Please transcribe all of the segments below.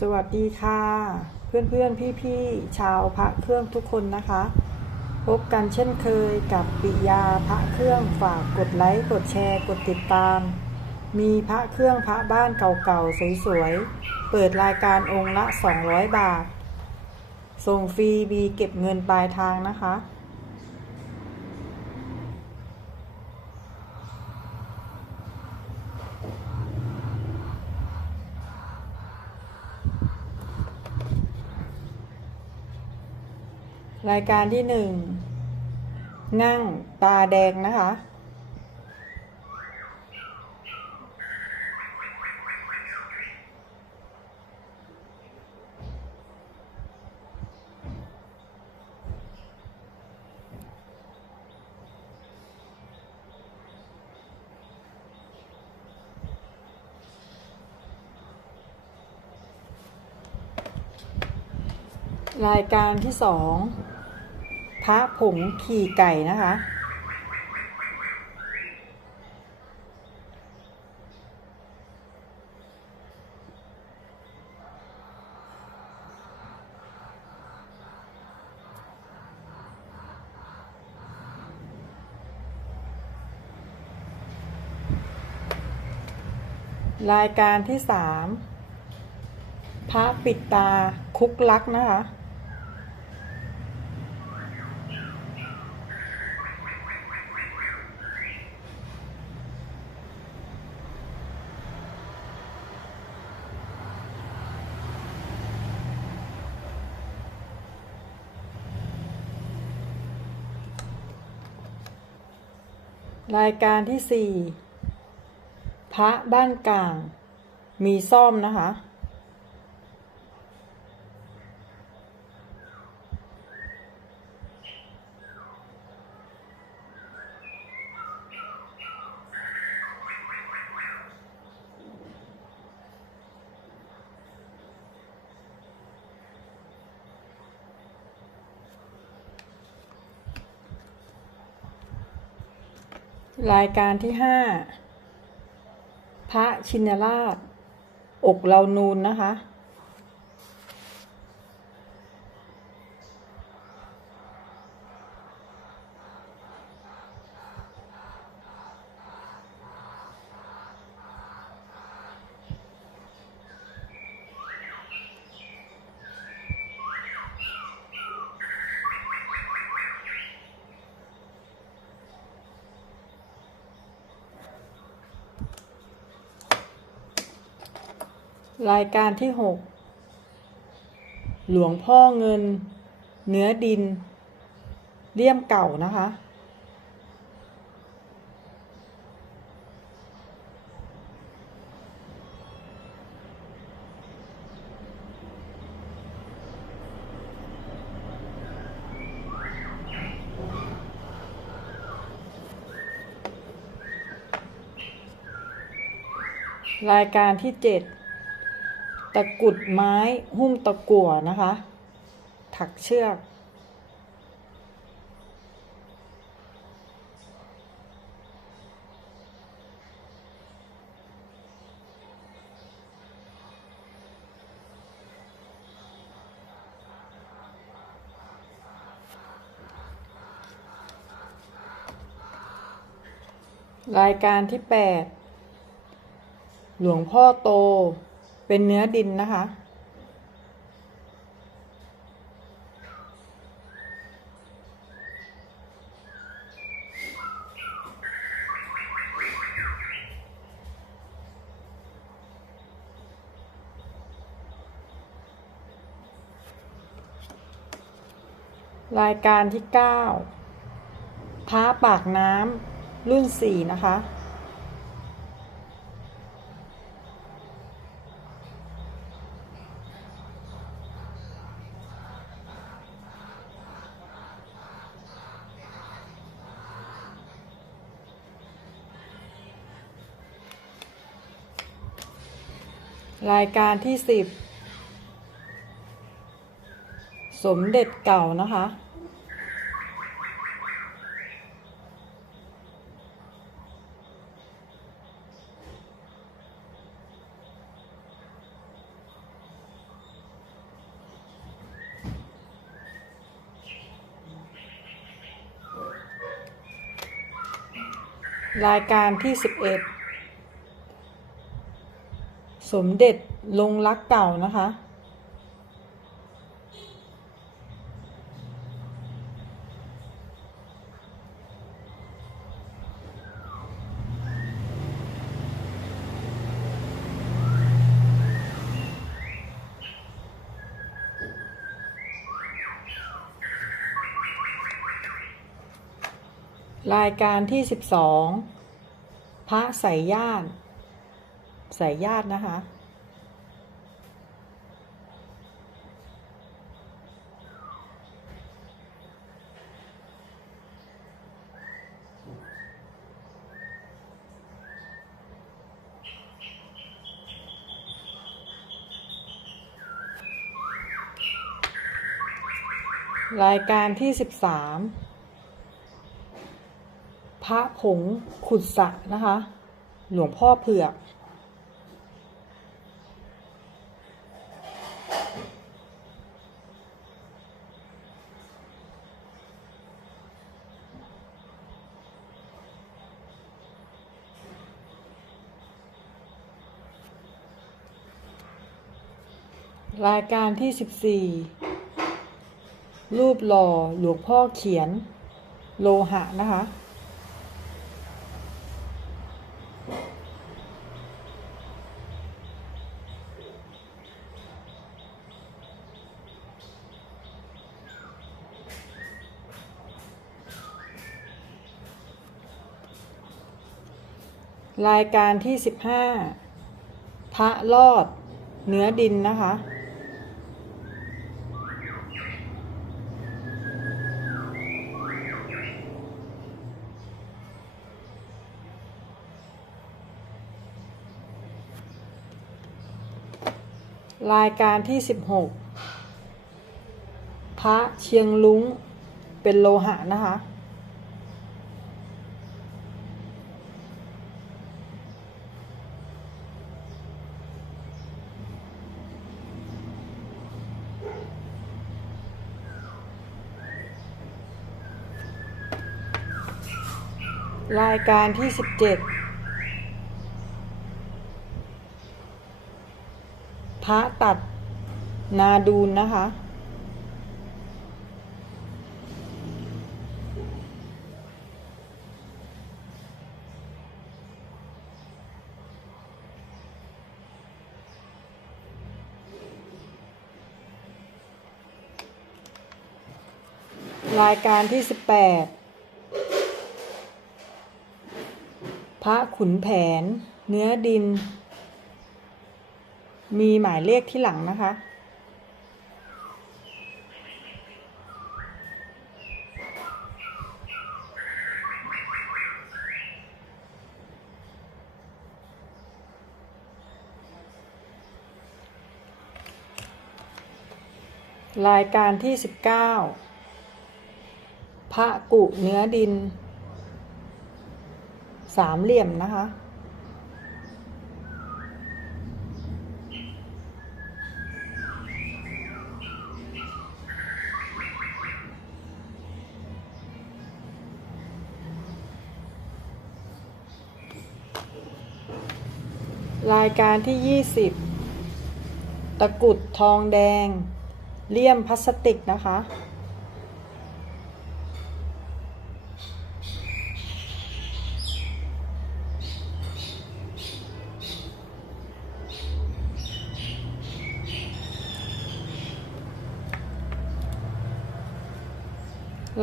สวัสดีค่ะ เพื่อนเพื่อนพี่พี่ๆชาวพระเครื่องทุกคนนะคะ พบกันเช่นเคยกับปิยาพระเครื่องฝากกดไลค์กดแชร์กดติดตาม มีพระเครื่องพระบ้านเก่าๆ สวยๆ เปิดรายการองค์ละ 200 บาท ส่งฟรีมีเก็บเงินปลายทางนะคะ รายการที่หนึ่งนั่งตาแดงนะคะ รายการที่สอง พระผงขี่ไก่นะคะ รายการที่สามพระปิดตาคุกลักนะคะ รายการที่สี่พระบ้านกลาง มีซ่อมนะคะ รายการที่ห้าพระชินราช อกเรานูนนะคะ รายการที่หกหลวงพ่อเงิน เนื้อดิน เลี่ยมเก่านะคะ รายการที่เจ็ด ตะกุดไม้หุ้มตะกั่วนะคะ ถักเชือกรายการที่แปดหลวงพ่อโต เป็นเนื้อดินนะคะ รายการที่เก้าพระปากน้ำรุ่นสี่นะคะ รายการที่สิบสมเด็จเก่านะคะ รายการที่สิบเอ็ด สมเด็จลงรักเก่านะคะ รายการที่ 12 พระสายญาติ สายญาตินะคะ รายการที่13พระผงขุดสะนะคะ หลวงพ่อเผือก รายการที่ 14 รูปหล่อหลวงพ่อเขียน โลหะนะคะ รายการที่ 15พระรอดเนื้อดินนะคะ รายการที่ 16 พระเชียงลุงเป็นโลหะนะคะ รายการที่ 17 พระตัดนาดูนนะคะ รายการที่18พระขุนแผน เนื้อดิน มีหมายเลขที่หลังนะคะ รายการที่19พระกุเนื้อดิน สามเหลี่ยมนะคะ รายการที่ 20 ตะกุดทองแดง เลี่ยมพลาสติกนะคะ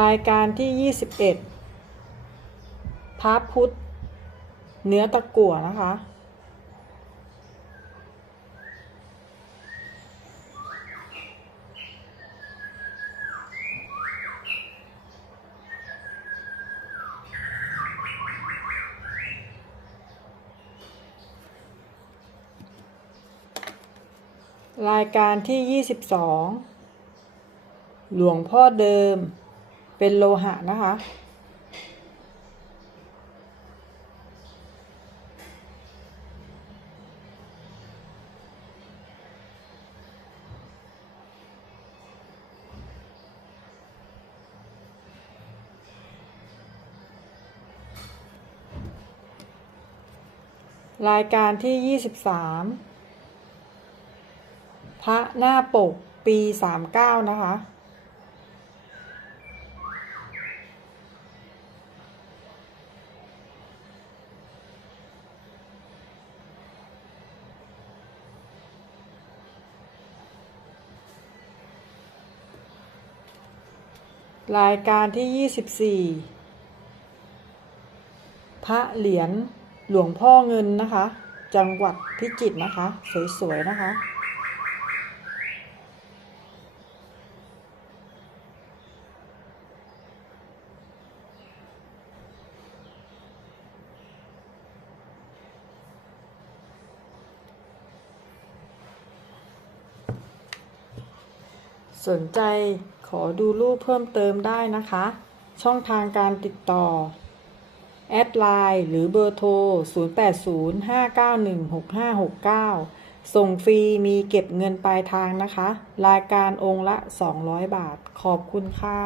รายการที่ 21พระพุทธ เนื้อตะกั่วนะคะ รายการที่ 22 หลวงพ่อเดิม เป็นโลหะนะคะ รายการที่ 23 ระหน้าปกปี39นะคะ รายการที่24พระเหรียญหลวงพ่อเงินนะคะ จังหวัดพิจิตรนะคะ สวย ๆ นะคะ สนใจขอดูรูปเพิ่มเติมได้นะคะ ช่องทางการติดต่อ แอดไลน์หรือเบอร์โทร 0805916569 ส่งฟรีมีเก็บเงินปลายทางนะคะ รายการองค์ละ 200 บาท ขอบคุณค่ะ